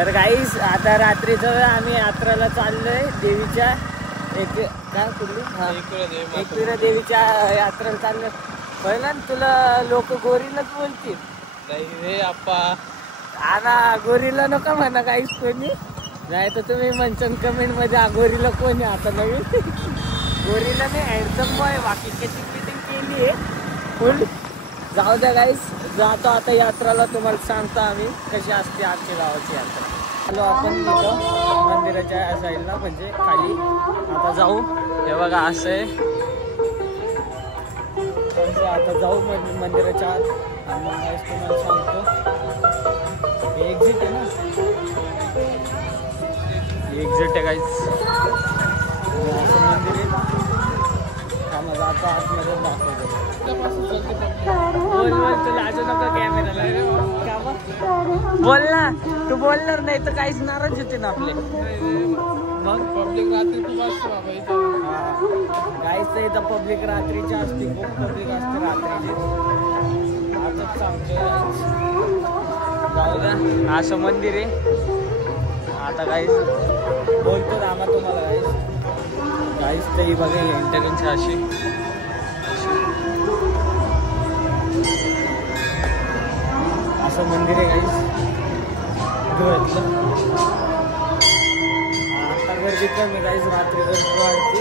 तर गाईस आता रात्रीचं आम्ही यात्रेला चाललोय देवीच्या एकविरा देवीच्या यात्रेला चाललोय. पहिला तुला लोक गोरीलाच बोलतील. नाही रे आप्पा, आना गोरीला नका म्हणा काहीच कोणी, नाही तर तुम्ही म्हणसान कमेंट मध्ये गोरीला कोणी. आता नवीन गोरीला मी हँडसम बॉय बाकी कशी फिटिंग केली आहे फुल. जाऊ द्या गाईस, जातो आता यात्राला. तुम्हाला सांगतो आम्ही कशी असते आमच्या गावाची यात्रा. आलो आपण तिथं मंदिराच्या साईडला, म्हणजे खाली. आता जाऊ. हे बघा असं आहे. आता जाऊ मंदिराच्या आत आणि मग तुम्हाला सांगतो. हे एक्झिट आहे ना, एक्झिट आहे गाईस. असं मंदिर आहे. माझा आता आतमध्ये दाखवतो. बोल बोल, तुला अजून नका कॅमेराला. बोल ना, तू बोलणार नाही तर काहीच नाराज होते ना आपले. मग पब्लिक रात्री खूप असते बाबा इथं. काहीच इथं पब्लिक रात्रीची असते, खूप पब्लिक असते रात्रीची. आताच सांगतो. जाऊ द्या, असं मंदिर आहे. आता काहीच बोलतो आम्हा तुम्हाला काहीच तरी बघा एंट्रन्स अशी. असं मंदिर आहे काहीच. आता गर्दी कमी काहीच, रात्री गर्दी वाढते.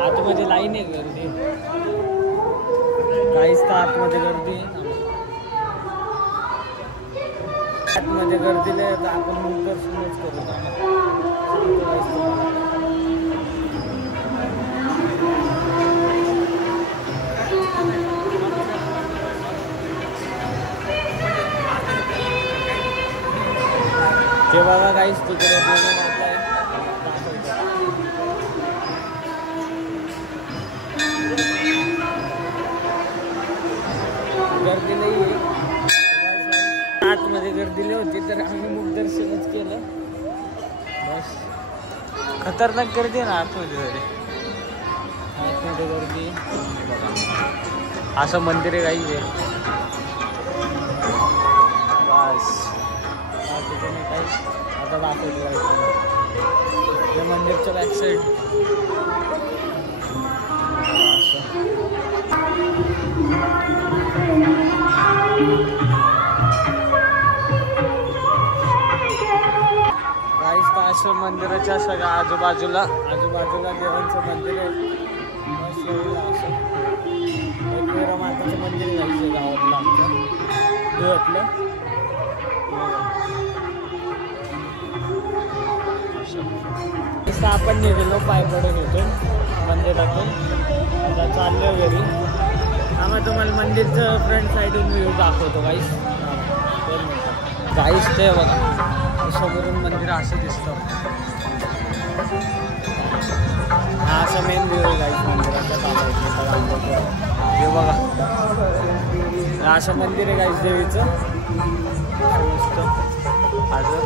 आतमध्ये लाईन आहे गर्दी काहीच. तर आतमध्ये गर्दी आहे. आतमध्ये गर्दी नाही तर आपण मग दर्शनच करू. ते बघा काहीच तिकडे गर्दी नाही आहे. आतमध्ये गर्दी नाही होती तर आम्ही मुख दर्शनच केलं बस. खतरनाक गर्दी ना आतमध्ये. आतमध्ये गर्दी. असं मंदिर आहे काही आहे बस. आता दाखवतो हे मंदिरचं बॅक साईड. असं मंदिराच्या सगळ्या आजूबाजूला देवांचं मंदिर आहे. मस्त असं एकविरा माताचं मंदिर जायचं गावातलं आमचं देवातलं. आपण निघालो पायपडून येतो मंदिरातून. आता चाललो घरी. आम्हाला तुम्हाला मंदिरचं फ्रंट साईडून व्ह्यू दाखवतो काहीच. काहीच ते बघा समोरून मंदिर असं दिसतं. हा असं मेन व्ह्यू आहे काहीच मंदिराचा. हे बघा असं मंदिर आहे काहीच देवीचं मस्त असं.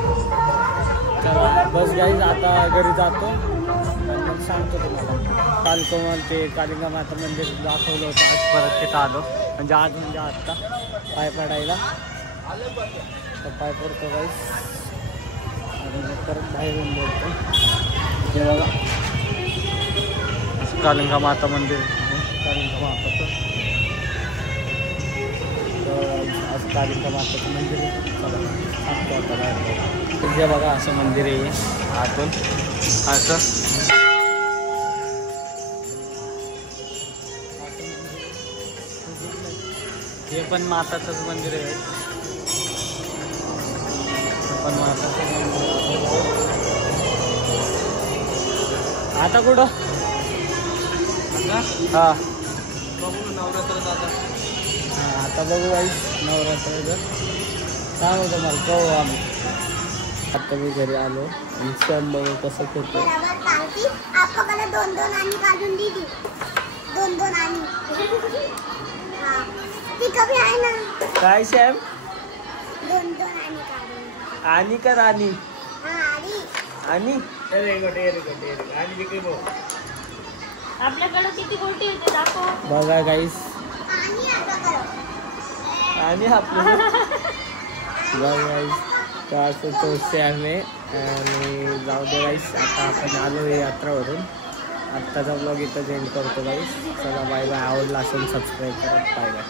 चला बस गाईज, आता घरी जातो आणि मग सांगतो तुम्हाला. काल तुम्हाला ते कालिका माता मंदिर दाखवलं होतं. आज परत तिथं आलो, म्हणजे आज म्हणजे आत्ता पाय पडायला. तर पाय पडतो गाईज आणि परत बाहेरून बोलतो. हे बघा कालिका माता मंदिर, कालिका माताचं. आज कालिका माताचं मंदिर आहे. सांगतो आता बाहेर. जे बघा असं मंदिर आहे आतून असं. हे पण माताचंच मंदिर आहे. पण माताचं मंदिर आता कुठं. हा बघू नवरात्र दादा. हां आता बघू आई नवरात्र जर सांगू तुम्हाला कळू आम्ही. आता मी घरी आलो आणि सण बघू कसं करतो. काय सॅम आणि का राणी आणि आपल्याकडे किती गोटी होते दाखव. बघा गाईस आणि आपलं असं तो सॅम आहे आणि जाऊ दे गाईस. आता आपण आलो यात्रावरून. आत्ताचा ब्लॉग इथं एंड करतो गाईस. चला बाय बाय. आवडला असेल सबस्क्राईब करा. Bye bye.